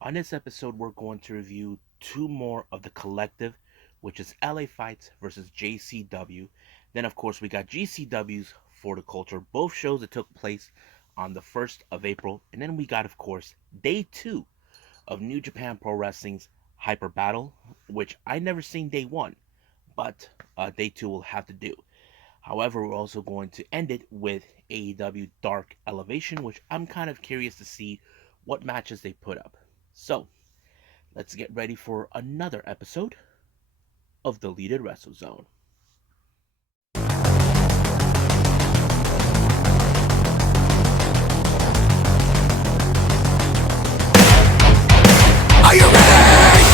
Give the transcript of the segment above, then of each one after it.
On this episode, we're going to review two more of the collective, which is LA Fights versus JCW. Then, of course, we got GCW's For the Culture, both shows that took place on the 1st of April. And then we got, of course, day two of New Japan Pro Wrestling's Hyper Battle, which I never seen day one, but day two will have to do. However, we're also going to end it with AEW Dark Elevation, which I'm kind of curious to see what matches they put up. So, let's get ready for another episode of Deleted Wrestle Zone. Are you ready?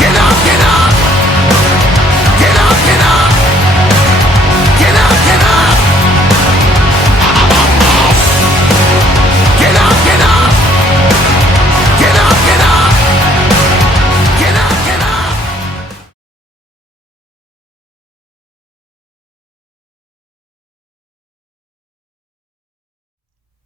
Get up, get up! Get up, get up! Get up, get up! Get up, get up! Get up, get up! Get up, get up!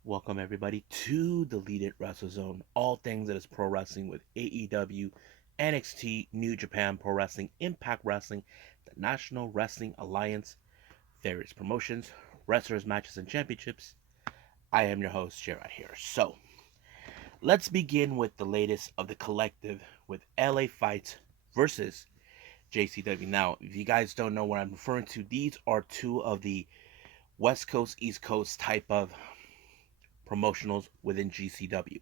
Welcome everybody to Deleted Wrestle Zone. All things that is pro wrestling with AEW, NXT, New Japan Pro Wrestling, Impact Wrestling, the National Wrestling Alliance, various promotions, wrestlers, matches, and championships. I am your host, Gerard here. So, let's begin with the latest of the collective with LA Fights versus JCW. Now, if you guys don't know what I'm referring to, these are two of the West Coast, East Coast type of promotionals within GCW.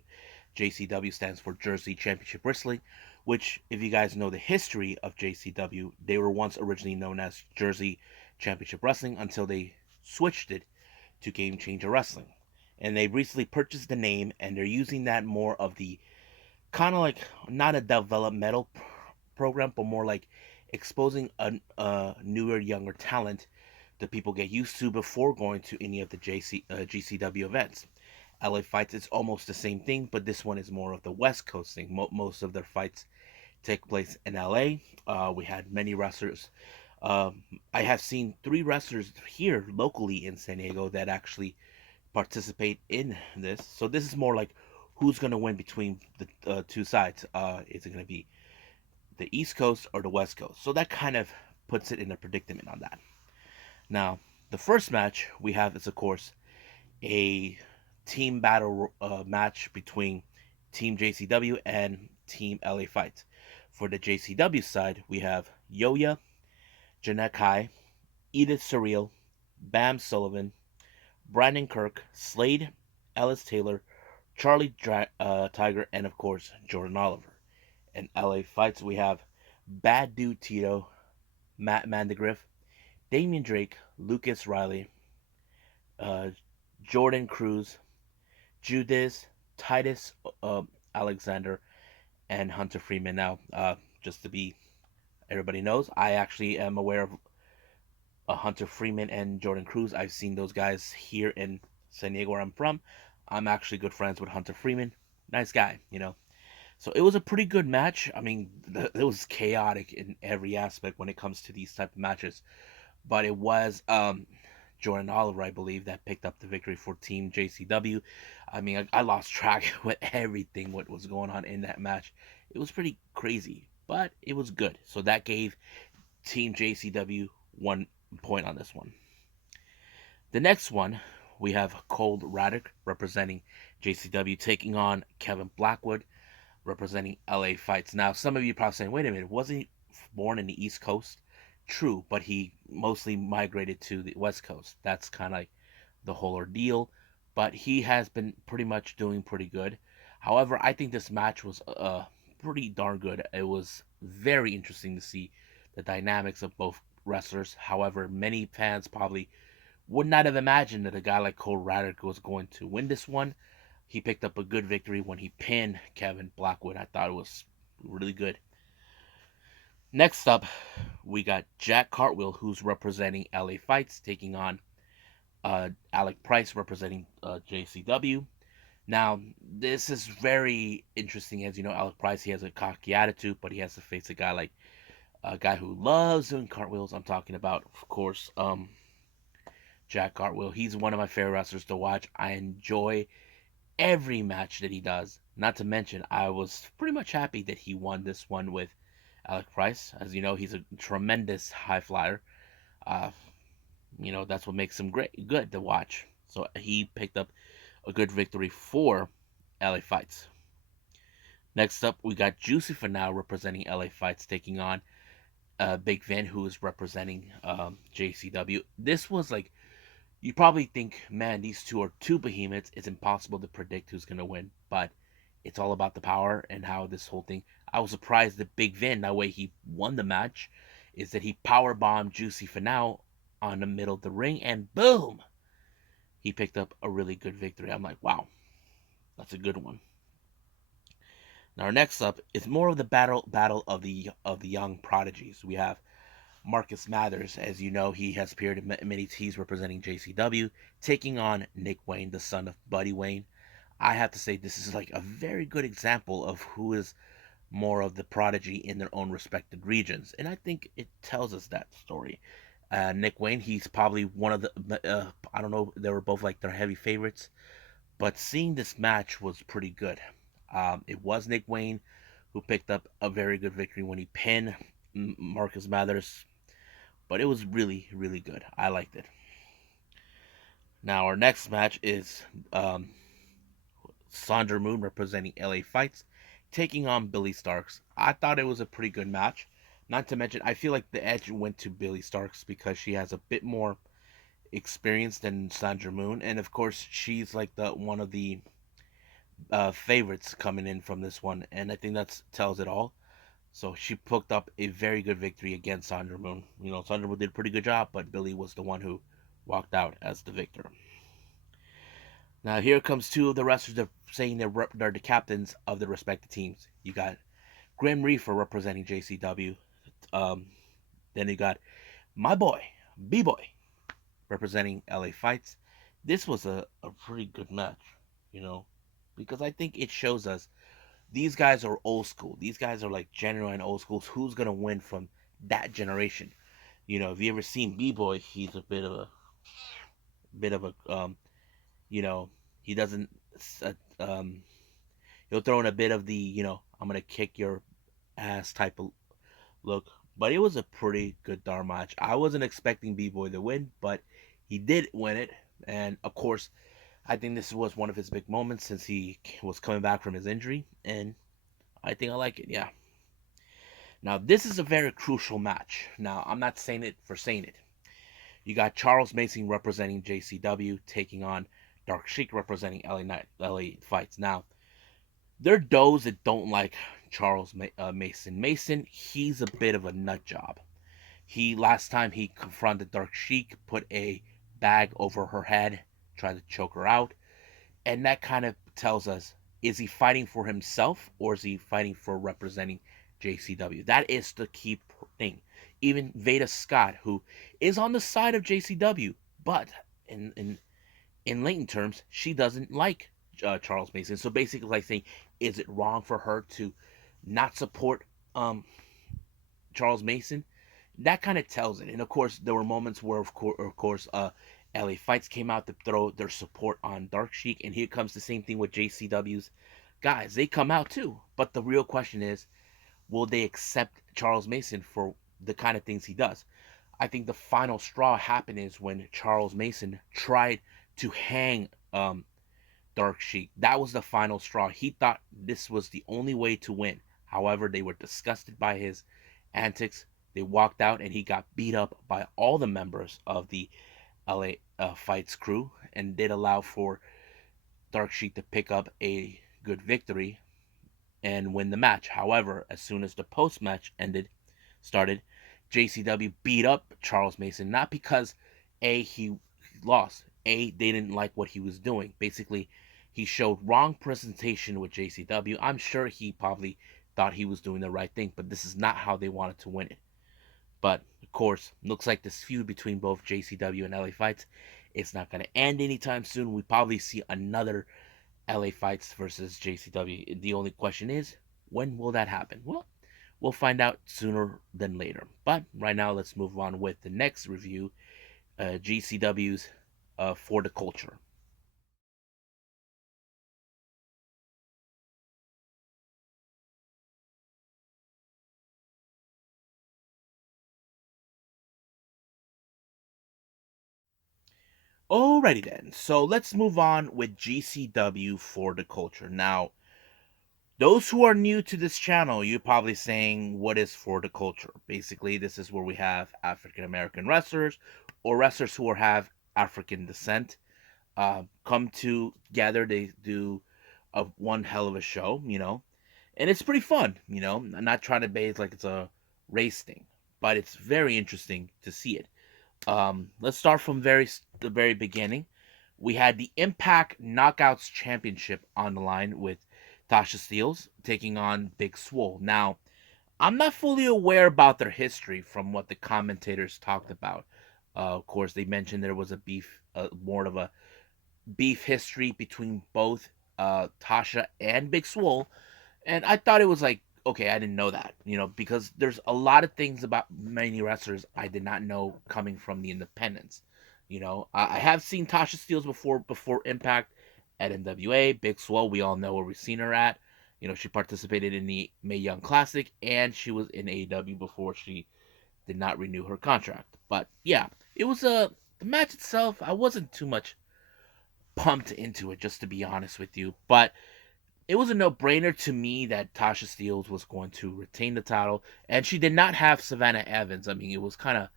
JCW stands for Jersey Championship Wrestling, which, if you guys know the history of JCW, they were once originally known as Jersey Championship Wrestling until they switched it to Game Changer Wrestling. And they recently purchased the name, and they're using that more of the kind of like not a developmental program, but more like exposing a newer, younger talent that people get used to before going to any of the GCW events. LA Fights is almost the same thing, but this one is more of the West Coast thing. Most of their fights take place in LA. We had many wrestlers. Um, I have seen three wrestlers here locally in San Diego that actually participate in this. So this is more like who's going to win between the two sides. Is it going to be the East Coast or the West Coast? So that kind of puts it in a predicament on that. Now, the first match we have is, of course, a team battle match between Team JCW and Team LA Fights. For the JCW side, we have Yoya, Jeanette Kai, Edith Surreal, Bam Sullivan, Brandon Kirk, Slade, Ellis Taylor, Tiger, and of course Jordan Oliver. In LA Fights, we have Bad Dude Tito, Matt Mandegriff, Damian Drake, Lucas Riley, uh, Jordan Cruz, Judas, Titus Alexander, and Hunter Freeman. Now, just to be everybody knows, I actually am aware of Hunter Freeman and Jordan Cruz. I've seen those guys here in San Diego, where I'm from. I'm actually good friends with Hunter Freeman. Nice guy. So it was a pretty good match. I mean, it was chaotic in every aspect when it comes to these type of matches. But it was Jordan Oliver, I believe, that picked up the victory for Team JCW. I mean, I lost track with everything what was going on in that match. It was pretty crazy, but it was good. So that gave Team JCW 1 point on this one. The next one, we have Cold Raddick representing JCW taking on Kevin Blackwood representing LA Fights. Now, some of you are probably saying, wait a minute, wasn't he born in the East Coast? True, but he mostly migrated to the West Coast. That's kind of like the whole ordeal. But he has been pretty much doing pretty good. However, I think this match was pretty darn good. It was very interesting to see the dynamics of both wrestlers. However, many fans probably would not have imagined that a guy like Cole Raddick was going to win this one. He picked up a good victory when he pinned Kevin Blackwood. I thought it was really good. Next up, we got Jack Cartwheel, who's representing LA Fights, taking on Alec Price, representing JCW. Now, this is very interesting. As you know, Alec Price, he has a cocky attitude, but he has to face a guy who loves doing cartwheels. I'm talking about, of course, Jack Cartwheel. He's one of my favorite wrestlers to watch. I enjoy every match that he does. Not to mention, I was pretty much happy that he won this one with Alec Price. As you know, he's a tremendous high flyer. Uh, that's what makes him good to watch. So he picked up a good victory for LA Fights. Next up, we got Juicy for now representing LA Fights, taking on Big Vin, who is representing JCW. This was like, you probably think, man, these two are two behemoths. It's impossible to predict who's going to win, but it's all about the power and how this whole thing. I was surprised that Big Vin, that way he won the match, is that he power bombed Juicy for now on the middle of the ring, and boom, he picked up a really good victory. I'm like, wow, that's a good one. Now, next up is more of the battle of the young prodigies. We have Marcus Mathers. As you know, he has appeared in many teams representing JCW, taking on Nick Wayne, the son of Buddy Wayne. I have to say, this is like a very good example of who is more of the prodigy in their own respected regions, and I think it tells us that story. Nick Wayne, he's probably one of the. I don't know, they were both like their heavy favorites, but seeing this match was pretty good. It was Nick Wayne who picked up a very good victory when he pinned Marcus Mathers, but it was really, really good. I liked it. Now, our next match is Sandra Moon representing LA Fights, taking on Billy Starks. I thought it was a pretty good match. Not to mention, I feel like the edge went to Billy Starks because she has a bit more experience than Sandra Moon, and of course, she's like the one of the favorites coming in from this one, and I think that tells it all. So she picked up a very good victory against Sandra Moon. Sandra Moon did a pretty good job, but Billy was the one who walked out as the victor. Now here comes two of the wrestlers that are saying they're the captains of the respective teams. You got Grim Reaper representing JCW. Um, then you got my boy, B-Boy, representing LA Fights. This was a pretty good match, you know, because I think it shows us these guys are old school. These guys are like genuine old schools. Who's gonna win from that generation? If you ever seen B-Boy, he's a bit of a you know, he doesn't uh, um he'll throw in a bit of the I'm gonna kick your ass type of look. But it was a pretty good darn match. I wasn't expecting B-Boy to win, but he did win it. And of course, I think this was one of his big moments since he was coming back from his injury, and I think I like it. Yeah. Now, this is a very crucial match. Now, I'm not saying it for saying it. You got Charles Mason representing JCW taking on Dark Sheik representing LA Fights. Now, there are those that don't like Charles Mason. Mason, he's a bit of a nut job. Last time he confronted Dark Sheik, put a bag over her head, tried to choke her out, and that kind of tells us, is he fighting for himself or is he fighting for representing JCW? That is the key thing. Even Veda Scott, who is on the side of JCW, but in Leighton terms, she doesn't like Charles Mason. So basically, like saying, is it wrong for her to not support Charles Mason? That kind of tells it. And of course, there were moments where, LA Fights came out to throw their support on Dark Sheik, and here comes the same thing with JCW's guys. They come out too, but the real question is, will they accept Charles Mason for the kind of things he does? I think the final straw happened is when Charles Mason tried to hang Dark Sheik. That was the final straw. He thought this was the only way to win. However, they were disgusted by his antics. They walked out, and he got beat up by all the members of the LA Fights crew, and did allow for Dark Sheik to pick up a good victory and win the match. However, as soon as the post match started, JCW beat up Charles Mason, not because he lost, they didn't like what he was doing. Basically, he showed wrong presentation with JCW. I'm sure he probably thought he was doing the right thing, but this is not how they wanted to win it. But of course, looks like this feud between both JCW and LA Fights, it's not going to end anytime soon. We probably see another LA Fights versus JCW. The only question is, when will that happen? Well, we'll find out sooner than later. But right now, let's move on with the next review, GCW's For the Culture. Alrighty then. So let's move on with GCW for the culture. Now, those who are new to this channel, you're probably saying, what is for the culture? Basically, this is where we have African American wrestlers or wrestlers who have African descent come together. They do one hell of a show, and it's pretty fun. I'm not trying to base like it's a race thing, but it's very interesting to see it. Let's start from the very beginning. We had the Impact Knockouts Championship on the line with Tasha Steelz taking on Big Swole. Now, I'm not fully aware about their history from what the commentators talked about. Of course, they mentioned there was a beef, more of a beef history between both Tasha and Big Swole, and I thought it was like, okay, I didn't know that, because there's a lot of things about many wrestlers I did not know coming from the independents. I have seen Tasha Steelz before Impact at NWA. Big Swole, we all know where we've seen her at. She participated in the Mae Young Classic, and she was in AEW before she did not renew her contract. But yeah, it was the match itself. I wasn't too much pumped into it, just to be honest with you, but it was a no-brainer to me that Tasha Steelz was going to retain the title, and she did not have Savannah Evans. I mean, it was kind of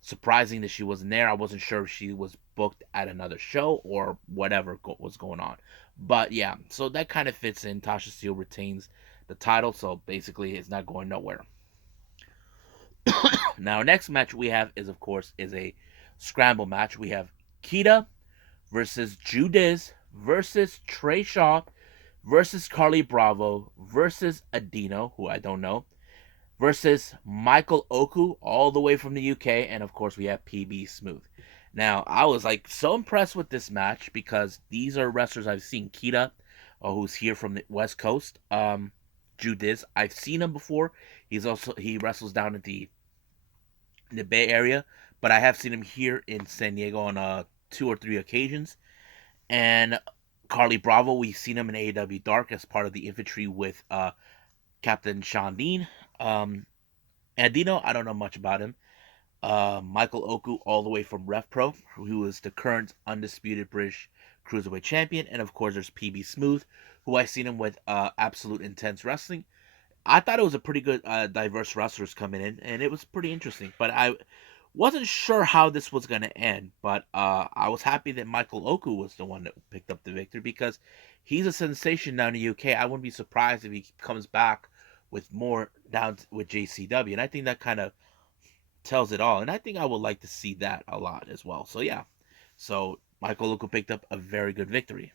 surprising that she wasn't there. I wasn't sure if she was booked at another show or whatever was going on. But yeah, so that kind of fits in. Tasha Steelz retains the title, so basically it's not going nowhere. Now, next match we have is, of course, is a scramble match. We have Kita versus Judiz versus Trey Shaw versus Carly Bravo versus Adino, who I don't know, versus Michael Oku, all the way from the UK, and of course we have PB Smooth. Now, I was like so impressed with this match because these are wrestlers I've seen. Kita, who's here from the West Coast, Judiz, I've seen him before. He wrestles down at the Bay Area, but I have seen him here in San Diego on 2 or 3 occasions. And Carly Bravo, we've seen him in AEW Dark as part of the infantry with Captain Sean Dean. Andino, I don't know much about him. Michael Oku, all the way from RevPro, who is the current undisputed British Cruiserweight Champion. And of course, there's PB Smooth, who I've seen him with Absolute Intense Wrestling. I thought it was a pretty good, diverse wrestlers coming in, and it was pretty interesting. But I wasn't sure how this was going to end, but I was happy that Michael Oku was the one that picked up the victory because he's a sensation down in the UK. I wouldn't be surprised if he comes back with more down with JCW, and I think that kind of tells it all. And I think I would like to see that a lot as well. So yeah, so Michael Oku picked up a very good victory.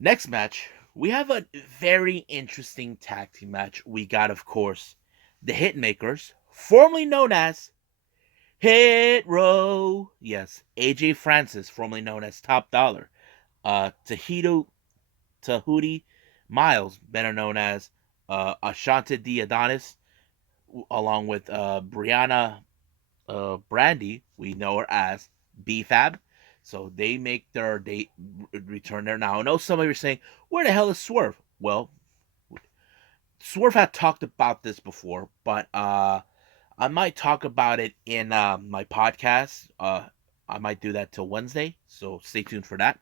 Next match, we have a very interesting tag team match. We got, of course, the Hitmakers, formerly known as Hit Row. Yes, AJ Francis, formerly known as Top Dollar. Tahuti Miles, better known as Ashante D. Adonis, along with Brianna Brandy, we know her as BFAB. So they return there now. I know some of you are saying, where the hell is Swerve? Well, Swerve had talked about this before, but I might talk about it in my podcast. I might do that till Wednesday, so stay tuned for that.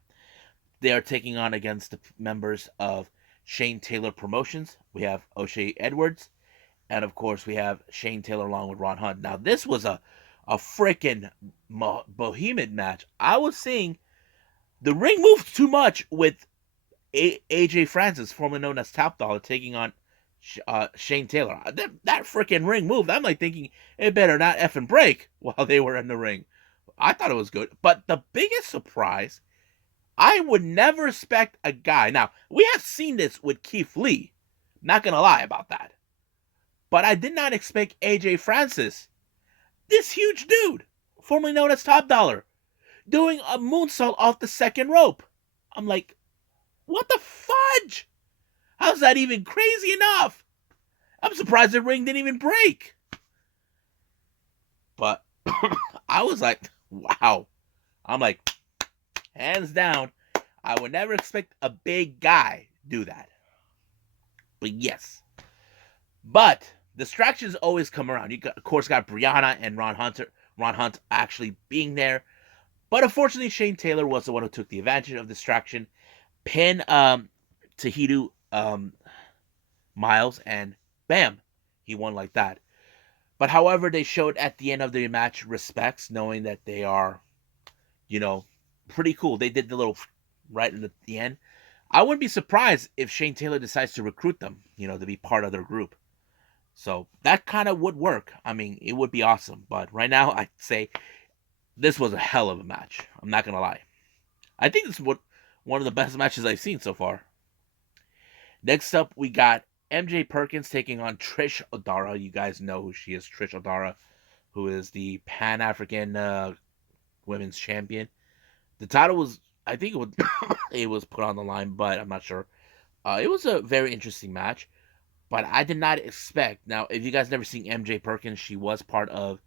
They are taking on against the members of Shane Taylor Promotions. We have O'Shea Edwards, and of course we have Shane Taylor along with Ron Hunt. Now this was a freaking behemoth match. I was saying the ring moved too much with AJ Francis, formerly known as Top Dollar, taking on Shane Taylor. That freaking ring moved. I'm like thinking it better not effing break while they were in the ring. I thought it was good, but the biggest surprise, I would never expect a guy. Now we have seen this with Keith Lee. Not gonna lie about that, but I did not expect AJ Francis, this huge dude, formerly known as Top Dollar, doing a moonsault off the second rope. I'm like, what the fudge? How's that even crazy enough? I'm surprised the ring didn't even break. But I was like, wow. I'm like, hands down, I would never expect a big guy do that. But yes. But distractions always come around. You got, of course, got Brianna and Ron Hunt actually being there. But unfortunately, Shane Taylor was the one who took the advantage of distraction, pin Tahidu Miles, and bam, he won like that. But however, they showed at the end of the match respects, knowing that they are, you know, pretty cool. They did the little right in the end. I wouldn't be surprised if Shane Taylor decides to recruit them, to be part of their group. So that kind of would work. I mean, it would be awesome. But right now, I'd say this was a hell of a match. I'm not gonna lie. I think this is one of the best matches I've seen so far. Next up, we got MJ Perkins taking on Trish Odara. You guys know who she is, Trish Odara, who is the Pan African Women's Champion. The title was, I think it was put on the line, but I'm not sure. It was a very interesting match, but I did not expect. Now, if you guys never seen MJ Perkins, she was part of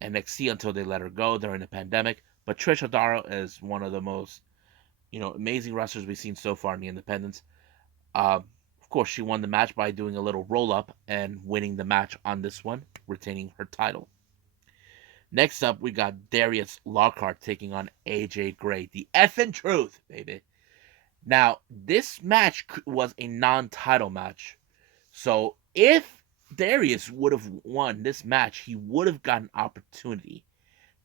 NXT until they let her go during the pandemic. But Trish Odara is one of the most, amazing wrestlers we've seen so far in the independents. Of course, she won the match by doing a little roll up and winning the match on this one, retaining her title. Next up, we got Darius Lockhart taking on AJ Gray. The effing truth, baby. Now, this match was a non-title match. So, if Darius would have won this match, he would have got an opportunity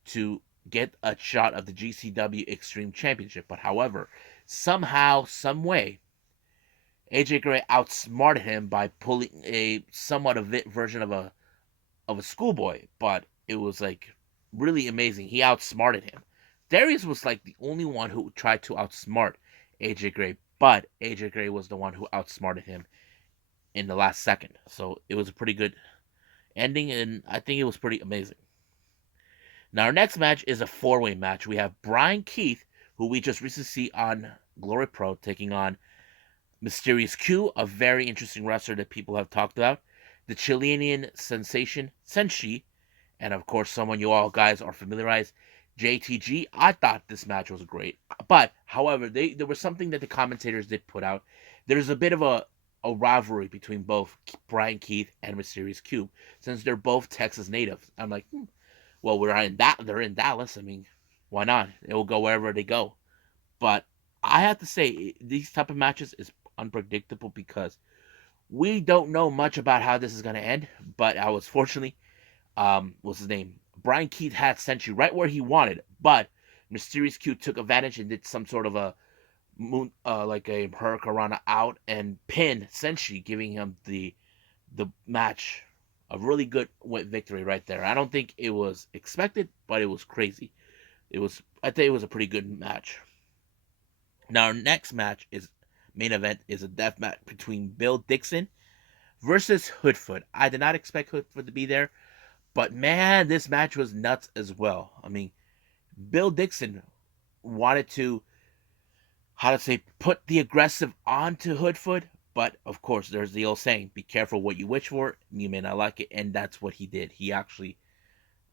to get a shot of the GCW Extreme Championship. But however, somehow, some way, AJ Gray outsmarted him by pulling a somewhat of it version of a schoolboy, but it was like really amazing. He outsmarted him. Darius was like the only one who tried to outsmart AJ Gray, but AJ Gray was the one who outsmarted him in the last second. So it was a pretty good ending, and I think it was pretty amazing. Now our next match is a four-way match. We have Brian Keith, who we just recently see on Glory Pro, taking on Mysterious Q, a very interesting wrestler that people have talked about, the Chilean sensation Senshi, and of course someone you all guys are familiarized, JTG. I thought this match was great, but however, there was something that the commentators did put out. There's a bit of a rivalry between both Brian Keith and Mysterious Q, since they're both Texas natives. I'm like, well, they're in Dallas. I mean, why not? It will go wherever they go. But I have to say, these type of matches is unpredictable because we don't know much about how this is going to end. But I was fortunately, what's his name? Brian Keith had Senshi right where he wanted, but Mysterious Q took advantage and did some sort of a moon, like a Hurricanrana out and pinned Senshi, giving him the match a really good victory right there. I don't think it was expected, but it was crazy. I think it was a pretty good match. Now our next match is main event is a death match between Bill Dixon versus Hoodfoot. I did not expect Hoodfoot to be there, but man, this match was nuts as well. I mean, Bill Dixon wanted to, how to say, put the aggressive onto Hoodfoot, but of course, there's the old saying: "Be careful what you wish for. You may not like it," and that's what he did. He actually,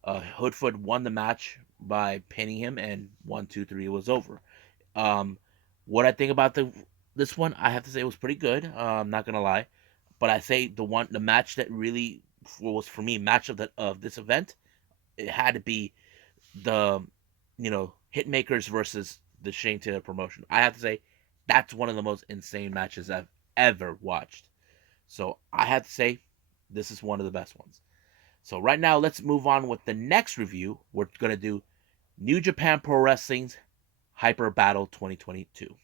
Hoodfoot won the match by pinning him, and 1, 2, 3, it was over. Um, what I think about this one, I have to say it was pretty good. I'm not gonna lie, but I say the match that really was for me match of this event, it had to be the Hitmakers versus the Shane Taylor promotion. I have to say that's one of the most insane matches I've ever watched. So I have to say this is one of the best ones. So right now let's move on with the next review. We're gonna do New Japan Pro Wrestling's Hyper Battle 2022.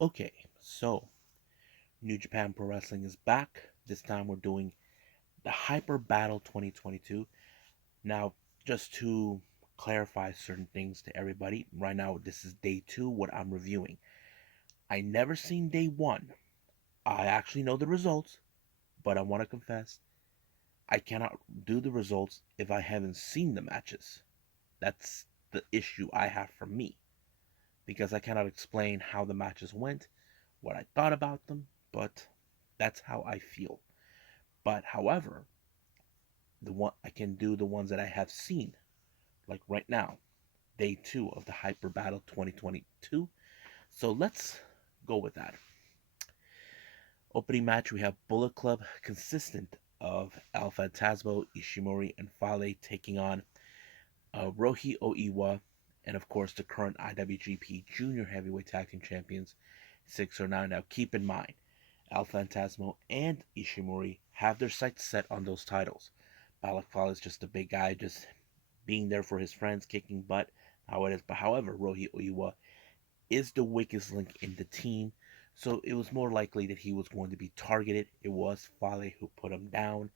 Okay, so New Japan Pro Wrestling is back. This time we're doing the Hyper Battle 2022. Now, just to clarify certain things to everybody, right now this is day 2, what I'm reviewing. I never seen day 1. I actually know the results, but I want to confess, I cannot do the results if I haven't seen the matches. That's the issue I have for me, because I cannot explain how the matches went, what I thought about them, but that's how I feel. But however, the one I can do the ones that I have seen, like right now, day 2 of the Hyper Battle 2022. So let's go with that. Opening match, we have Bullet Club, consistent of El Phantasmo, Ishimori, and Fale taking on Rohi Oiwa, and of course the current IWGP Junior Heavyweight Tag Team Champions 609. Now keep in mind, El Phantasmo and Ishimori have their sights set on those titles. Balak Fale is just a big guy, just being there for his friends, kicking butt, how it is. But however, Rohi Oiwa is the weakest link in the team, so it was more likely that he was going to be targeted. It was Fale who put him down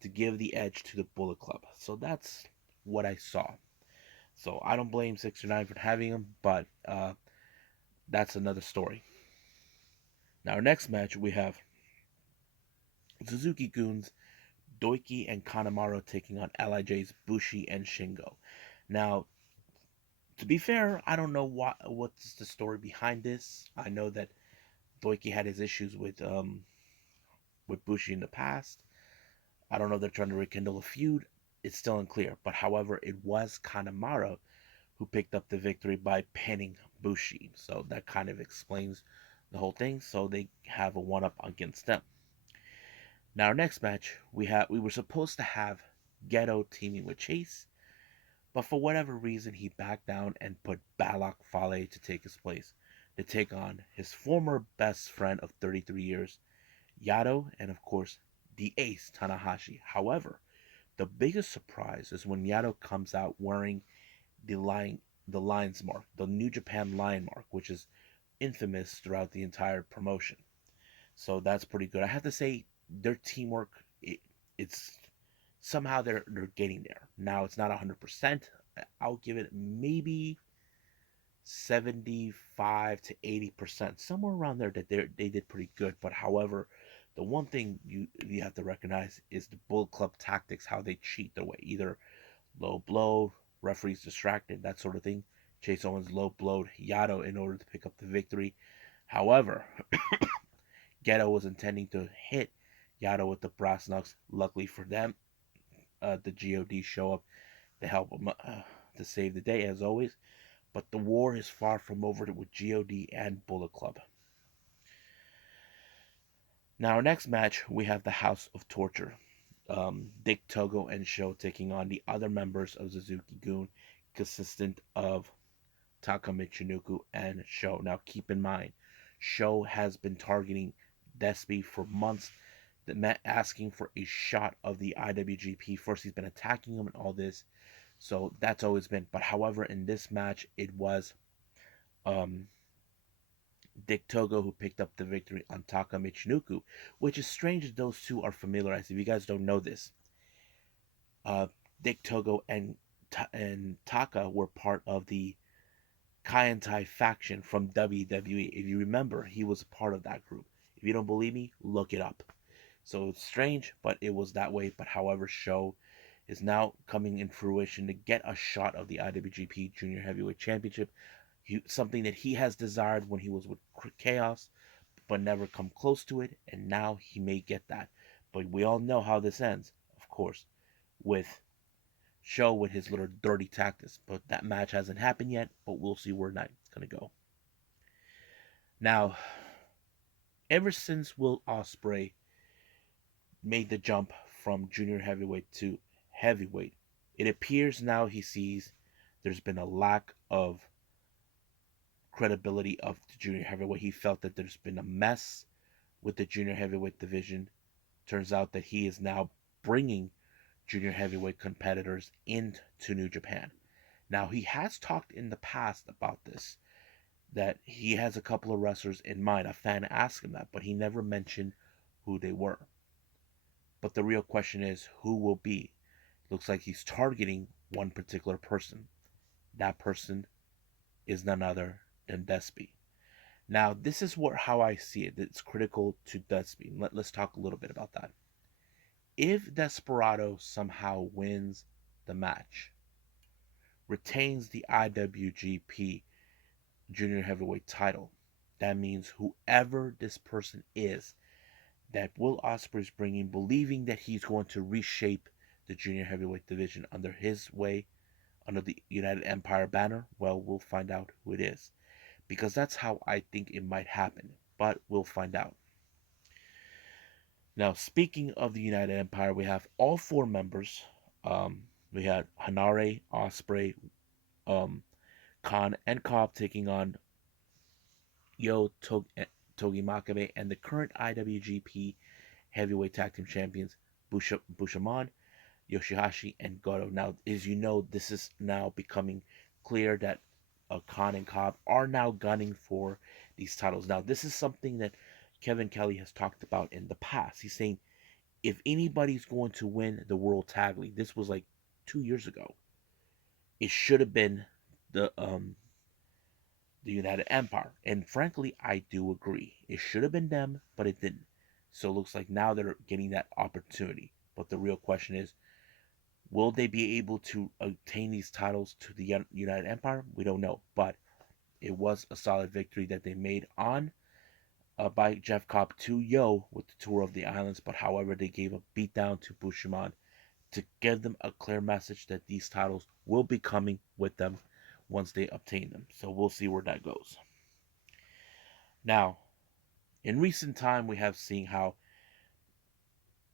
to give the edge to the Bullet Club. So that's what I saw. So I don't blame 69 for having him, but that's another story. Now, our next match, we have Suzuki Goons, Doiki, and Kanemaru taking on LIJ's Bushi and Shingo. Now, to be fair, I don't know what's the story behind this. I know that Doiki had his issues with Bushi in the past. I don't know if they're trying to rekindle a feud. It's still unclear. But however, it was Kanemaru who picked up the victory by pinning Bushi. So that kind of explains the whole thing. So they have a one up against them. Now our next match, we were supposed to have Ghetto teaming with Chase, but for whatever reason he backed down and put Balak Fale to take his place, to take on his former best friend of 33 years, Yado, and of course the ace Tanahashi. However, the biggest surprise is when Yado comes out wearing the lion's mark, the New Japan lion mark, which is infamous throughout the entire promotion. So that's pretty good. I have to say their teamwork, it's somehow they're getting there. Now it's not 100%. I'll give it maybe 75 to 80%, somewhere around there that they did pretty good. But however, the one thing you have to recognize is the Bull Club tactics, how they cheat their way, either low blow, referees distracted, that sort of thing. Chase Owens low blowed Yado in order to pick up the victory. However, Geto was intending to hit Yado with the brass knucks. Luckily for them, the God show up to help him to save the day as always. But the war is far from over with God and Bullet Club. Now, our next match, we have the House of Torture. Dick Togo and Sho taking on the other members of Suzuki Gun, consistent of Taka Michinoku and Sho. Now, keep in mind, Sho has been targeting Despy for months, asking for a shot of the IWGP. First, he's been attacking him and all this, so that's always been. But however, in this match, it was um, Dick Togo who picked up the victory on Taka Michinoku, which is strange that those two are familiarized. If you guys don't know this, uh, Dick Togo and Taka were part of the Kaientai faction from WWE. If you remember, he was part of that group. If you don't believe me, look it up. So it's strange, but it was that way. But however, Sho is now coming in fruition to get a shot of the IWGP Junior Heavyweight Championship, something that he has desired when he was with Chaos, but never come close to it, and now he may get that. But we all know how this ends, of course, with Sho with his little dirty tactics. But that match hasn't happened yet, but we'll see where it's going to go. Now, ever since Will Ospreay made the jump from junior heavyweight to heavyweight, it appears now he sees there's been a lack of credibility of the junior heavyweight. He felt that there's been a mess with the junior heavyweight division. Turns out that he is now bringing junior heavyweight competitors into New Japan. Now, he has talked in the past about this, that he has a couple of wrestlers in mind. A fan asked him that, but he never mentioned who they were. But the real question is, who will be? Looks like he's targeting one particular person. That person is none other than Despy. Now, this is how I see it. It's critical to Despy. Let's talk a little bit about that. If Desperado somehow wins the match, retains the IWGP Junior Heavyweight title, that means whoever this person is that Will Ospreay is bringing, believing that he's going to reshape the Junior Heavyweight division under his way, under the United Empire banner, well, we'll find out who it is. because that's how I think it might happen. But we'll find out. Now, speaking of the United Empire, we have all four members. We had Hanare, Osprey, um, Khan, and Cobb taking on Togi Makabe and the current IWGP Heavyweight Tag Team Champions Bushamon, Yoshihashi, and Goto. Now, as you know, this is now becoming clear that Khan and Cobb are now gunning for these titles. Now, this is something that Kevin Kelly has talked about in the past. He's saying if anybody's going to win the World Tag League, this was like 2 years ago. It should have been the United Empire, and frankly, I do agree. It should have been them, but it didn't. So it looks like now they're getting that opportunity. But the real question is, will they be able to obtain these titles to the United Empire? We don't know, but it was a solid victory that they made on by Jeff Cobb to Yo with the Tour of the Islands. But however, they gave a beatdown to Bushiman to give them a clear message that these titles will be coming with them once they obtain them. So we'll see where that goes. Now, in recent time, we have seen how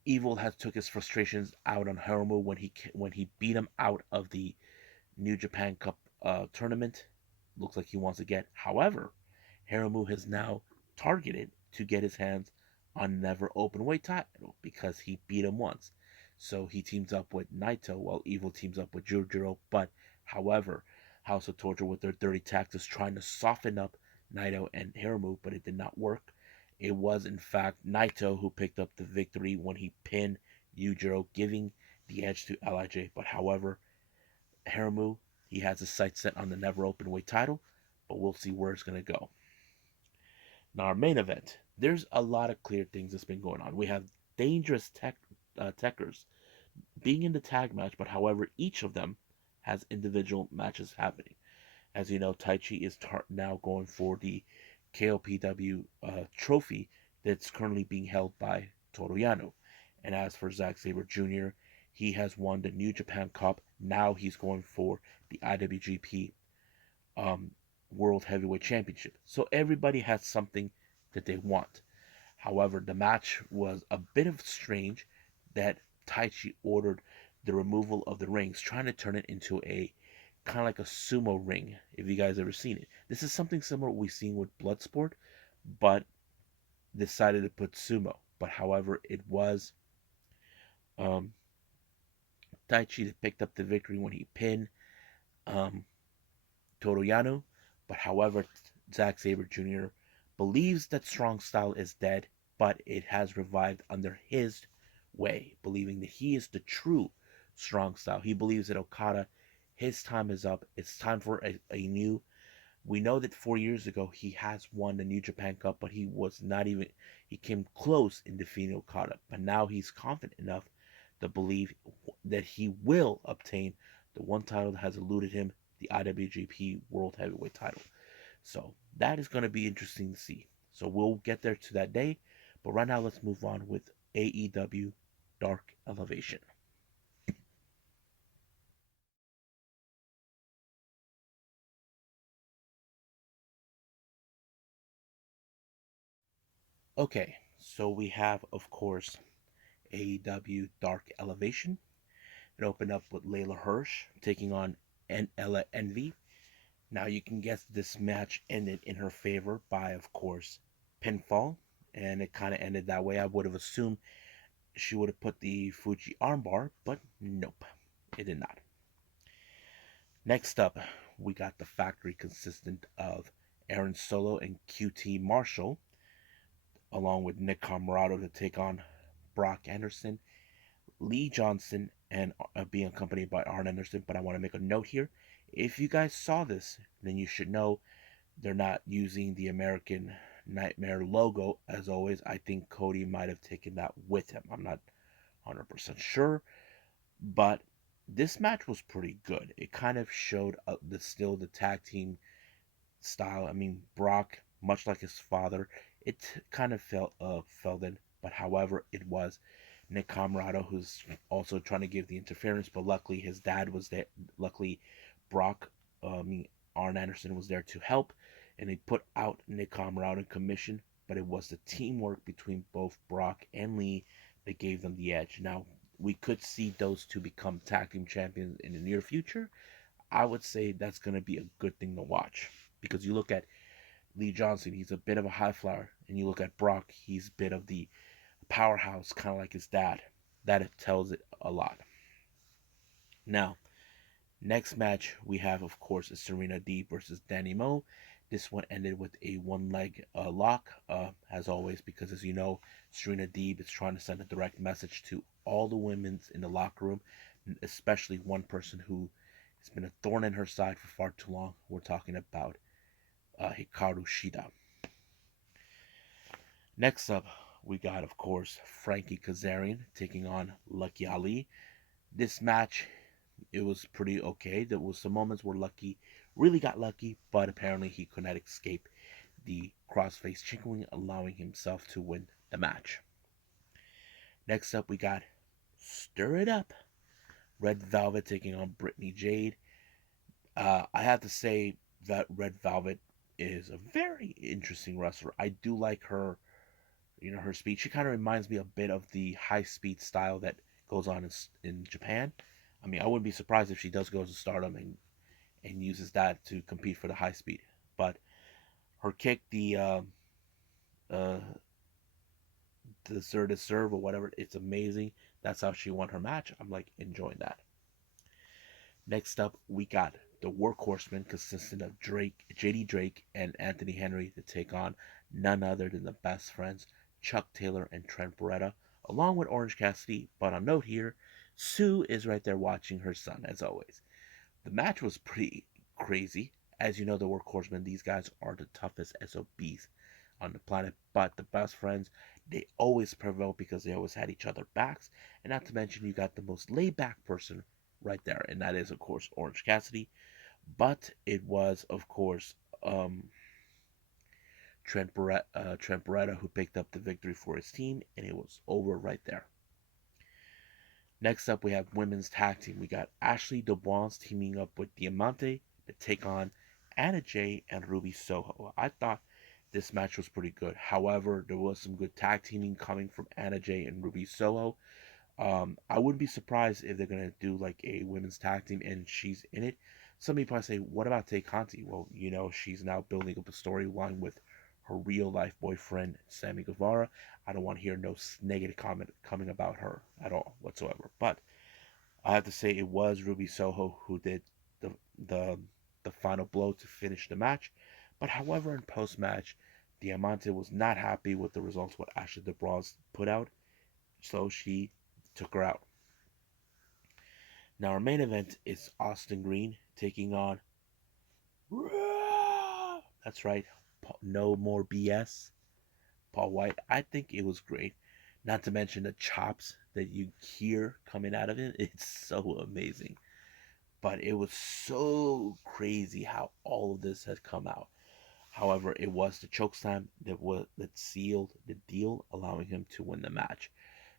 Evil has took his frustrations out on Hiromu when he beat him out of the New Japan Cup tournament. Looks like he wants to get. However, Hiromu has now targeted to get his hands on Never Openweight title because he beat him once. So he teams up with Naito while Evil teams up with Jujiro. But however, House of Torture with their dirty tactics trying to soften up Naito and Hiromu, but it did not work. It was in fact Naito who picked up the victory when he pinned Yujiro, giving the edge to Lij. But however, Hiromu, he has his sights set on the Never Openweight title, but we'll see where it's going to go. Now, our main event, there's a lot of clear things that's been going on. We have dangerous techers being in the tag match, but however, each of them has individual matches happening. As you know, Taichi is now going for the KOPW trophy that's currently being held by Toru Yano. And as for Zack Sabre Jr., he has won the New Japan Cup. Now he's going for the IWGP um, World Heavyweight Championship. So everybody has something that they want. However, the match was a bit of strange that Taichi ordered the removal of the rings, trying to turn it into a kind of like a sumo ring, if you guys ever seen it. This is something similar to what we've seen with Bloodsport, but decided to put sumo. But however, it was um, Taichi that picked up the victory when he pinned um, Toru Yano. But however, Zack Sabre Jr. believes that Strong Style is dead, but it has revived under his way, believing that he is the true Strong Style. He believes that Okada, his time is up. It's time for a new. We know that 4 years ago he has won the New Japan Cup, but he was not even. He came close in defeating Okada, but now he's confident enough to believe that he will obtain the one title that has eluded him, the IWGP World Heavyweight title. So that is going to be interesting to see. So we'll get there to that day. But right now, let's move on with AEW Dark Elevation. Okay, so we have, of course, AEW Dark Elevation. It opened up with Layla Hirsch taking on Ella Envy. Now you can guess this match ended in her favor by, of course, pinfall, and it kind of ended that way. I would have assumed she would have put the Fuji armbar, but nope, it did not. Next up, we got the factory consistent of Aaron Solo and QT Marshall, along with Nick Comoroto to take on Brock Anderson, Lee Johnson, and being accompanied by Arn Anderson. But I want to make a note here. If you guys saw this, then you should know they're not using the American Nightmare logo. As always, I think Cody might have taken that with him. I'm not 100% sure, but this match was pretty good. It kind of showed the tag team style. I mean, Brock, much like his father, it kind of felt in. But however, it was Nick Comoroto who's also trying to give the interference. But luckily, his dad was there. Luckily, Brock, I mean Arn Anderson was there to help. and they put out Nick Hammer out in commission, but it was the teamwork between both Brock and Lee that gave them the edge. Now, we could see those two become tag team champions in the near future. I would say that's going to be a good thing to watch because you look at Lee Johnson, he's a bit of a high flyer, and you look at Brock, he's a bit of the powerhouse, kind of like his dad. That tells it a lot. Now, next match we have, of course, is Serena Deeb versus Danny Mo. This one ended with a one leg lock, as always, because as you know, Serena Deeb is trying to send a direct message to all the women in the locker room, especially one person who has been a thorn in her side for far too long. We're talking about Hikaru Shida. Next up, we got, of course, Frankie Kazarian taking on Lucky Ali. This match, it was pretty okay. There was some moments where Lucky really got lucky, but apparently he could not escape the crossface chicken wing, allowing himself to win the match. Next up, we got Stir It Up. Red Velvet taking on Brittany Jade. I have to say that Red Velvet is a very interesting wrestler. I do like her, her speed. She kind of reminds me a bit of the high speed style that goes on in Japan. I mean, I wouldn't be surprised if she does go to Stardom and uses that to compete for the high speed. But her kick, uh, the assertive serve or whatever, it's amazing. That's how she won her match. I'm like enjoying that. Next up, we got the Workhorsemen, consisting of JD Drake, and Anthony Henry, to take on none other than the best friends, Chuck Taylor and Trent Beretta, along with Orange Cassidy. But on note here, Sue is right there watching her son, as always. The match was pretty crazy. As you know, the Workhorsemen, these guys are the toughest SOBs on the planet. But the best friends, they always prevail because they always had each other backs. And not to mention, you got the most laid back person right there, and that is, of course, Orange Cassidy. But it was, of course, Trent Beretta who picked up the victory for his team, and it was over right there. Next up, we have women's tag team. We got Ashley Dubois teaming up with Diamante to take on Anna Jay and Ruby Soho. I thought this match was pretty good. However, there was some good tag teaming coming from Anna Jay and Ruby Soho. I wouldn't be surprised if they're gonna do like a women's tag team and she's in it. Some people probably say, "What about Tay Conti?" Well, she's now building up a storyline with her real life boyfriend Sammy Guevara. I don't want to hear no negative comment coming about her at all whatsoever. But I have to say it was Ruby Soho who did the the the final blow to finish the match. But however, in post match, Diamante was not happy with the results what Ashley Dubois put out, so she took her out. Now our main event is Austin Green taking on. That's right, no more BS. Paul Wight. I think it was great. Not to mention the chops that you hear coming out of it. It's so amazing. But it was so crazy how all of this has come out. However, it was the chokeslam that sealed the deal, allowing him to win the match.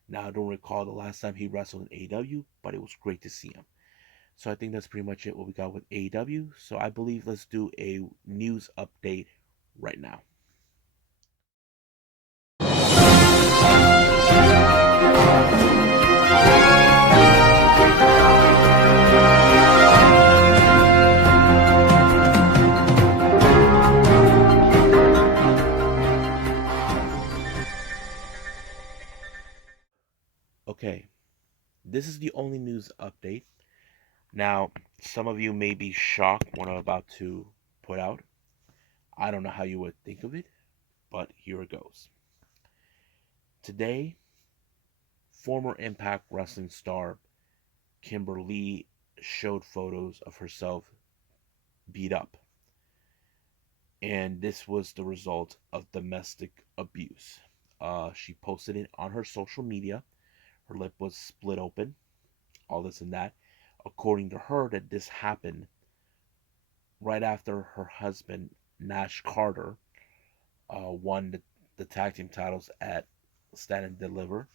Now I don't recall the last time he wrestled in AEW, but it was great to see him. So I think that's pretty much it what we got with AEW. So I believe let's do a news update right now. Okay, this is the only news update. Now, some of you may be shocked what I'm about to put out. I don't know how you would think of it, but here it goes. Today, former Impact Wrestling star Kimber Lee showed photos of herself beat up. And this was the result of domestic abuse. She posted it on her social media. Her lip was split open, all this and that. According to her, that this happened right after her husband, Nash Carter, won the tag team titles at Stand and Deliver.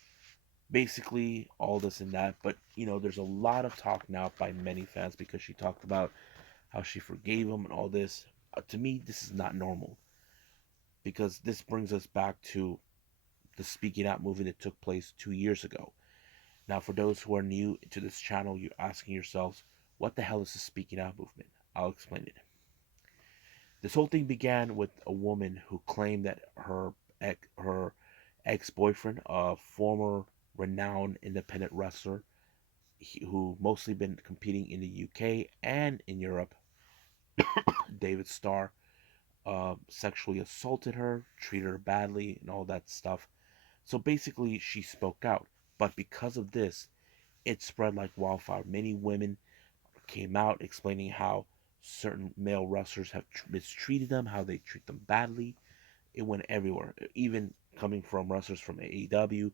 Basically, all this and that. But, there's a lot of talk now by many fans because she talked about how she forgave him and all this. To me, this is not normal because this brings us back to the speaking out movement that took place 2 years ago. Now, for those who are new to this channel, you're asking yourselves, what the hell is the speaking out movement? I'll explain it. This whole thing began with a woman who claimed that her ex-boyfriend, a former renowned independent wrestler who mostly been competing in the UK and in Europe, David Starr, sexually assaulted her, treated her badly, and all that stuff. So basically, she spoke out. But because of this, it spread like wildfire. Many women came out explaining how certain male wrestlers have mistreated them, how they treat them badly. It went everywhere, even coming from wrestlers from AEW,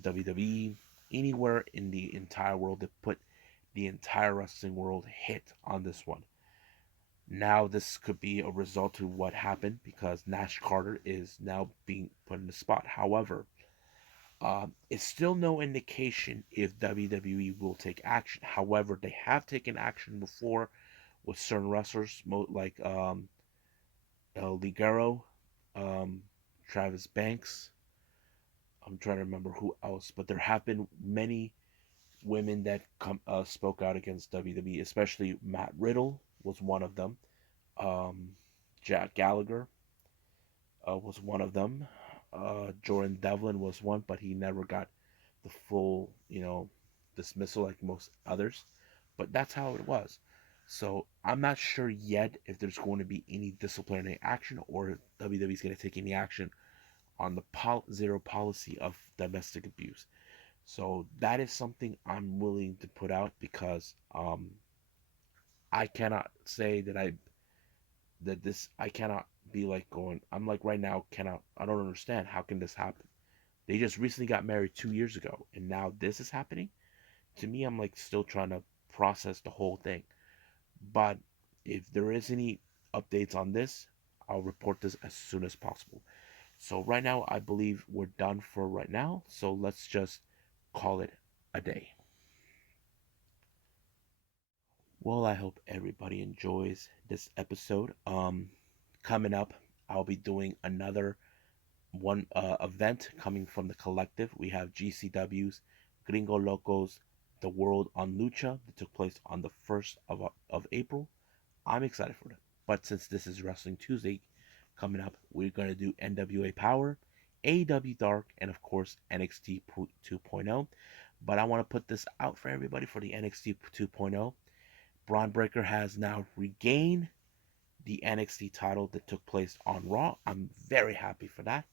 WWE, anywhere in the entire world that put the entire wrestling world hit on this one. Now, this could be a result of what happened because Nash Carter is now being put in the spot. However, it's still no indication if WWE will take action. However, they have taken action before with certain wrestlers, like El Ligero, um, Travis Banks. I'm trying to remember who else, but there have been many women that spoke out against WWE, especially Matt Riddle was one of them. Um, Jack Gallagher was one of them. Jordan Devlin was one, but he never got the full, dismissal like most others. But that's how it was. So I'm not sure yet if there's going to be any disciplinary action or if WWE is going to take any action on the zero policy of domestic abuse. So that is something I'm willing to put out because I cannot say I cannot be like going. I'm like right now cannot. I don't understand how can this happen. They just recently got married 2 years ago, and now this is happening. To me, I'm like still trying to process the whole thing. But if there is any updates on this, I'll report this as soon as possible. So right now, I believe we're done for right now. So let's just call it a day. Well, I hope everybody enjoys this episode. Coming up, I'll be doing another one event coming from the collective. We have GCW's Gringo Locos, The World on Lucha that took place on the 1st of April. I'm excited for it. But since this is Wrestling Tuesday coming up, we're going to do NWA Power, AEW Dark, and of course NXT 2.0. But I want to put this out for everybody for the NXT 2.0. Braun Breaker has now regained the NXT title that took place on Raw. I'm very happy for that.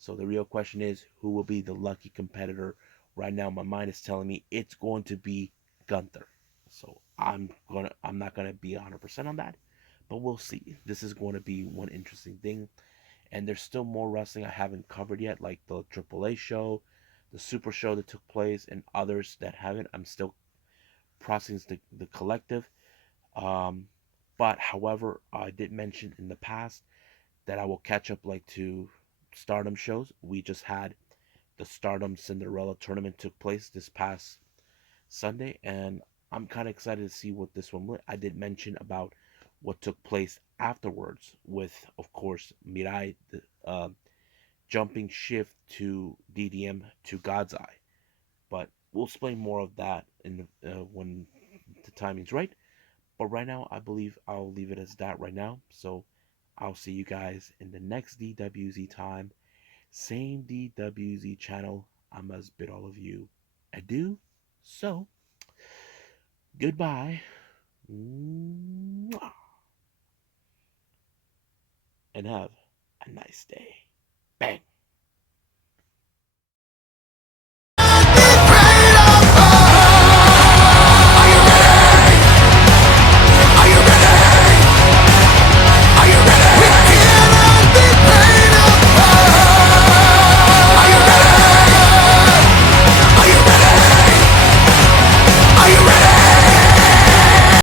So the real question is, who will be the lucky competitor? Right now, my mind is telling me it's going to be Gunther. So I'm not gonna be 100% on that, but we'll see. This is going to be one interesting thing, and there's still more wrestling I haven't covered yet, like the AAA show, the Super show that took place, and others that haven't. I'm still processing the collective. Um, but however, I did mention in the past that I will catch up like to Stardom shows. We just had the Stardom Cinderella tournament took place this past Sunday, and I'm kind of excited to see what this one will. I did mention about what took place afterwards with, of course, Mirai jumping shift to DDM to God's Eye. But we'll explain more of that in when the timing's right. But right now, I believe I'll leave it as that right now. So I'll see you guys in the next DWZ time. Same DWZ channel. I must bid all of you adieu. So, goodbye. And have a nice day. Bang.